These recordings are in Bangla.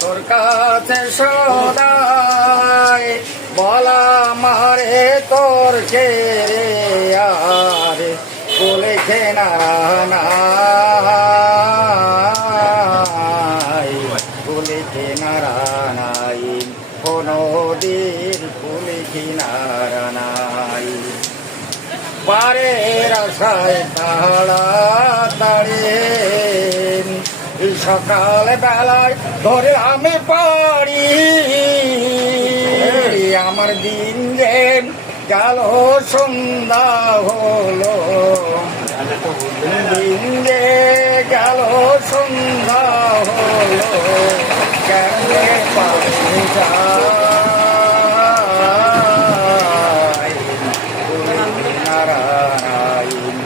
তোর কাছে সদাই বলা মারে তোর কে রে আর বলে খেনা নাই বলে খেনারা নাই কোনো দিন বলে কিনারা নাই পারের আশায় তাড়াতাড়ি সকাল বেলায় ধরে আমি পারি আমার দিন যে গেল সন্ধ্যা হলো দিন যে গেল সন্ধ্যা হলো কেমনে পারি যায় নারায়ণ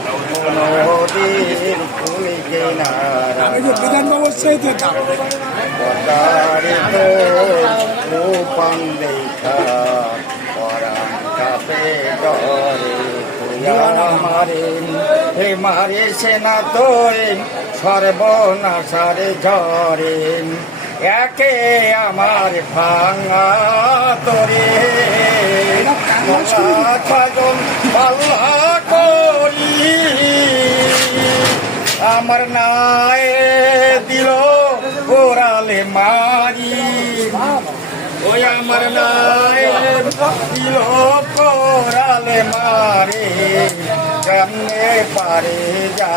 কোনদিন ভুলিকে নারায়ণ বিধান ব্যবস্থায় রূপং দেখা পরাণ কাপে ডরে মারে হে মারে সেনা তোয় সর্বনাশারে ঝরে একে আমার ভাঙা তোরে ছজন পাল্লা করি আমার নাই দিল গোড়ালে মারি ওই আমার নাই দিল গোড়ালে মারে কেমনে পারে যা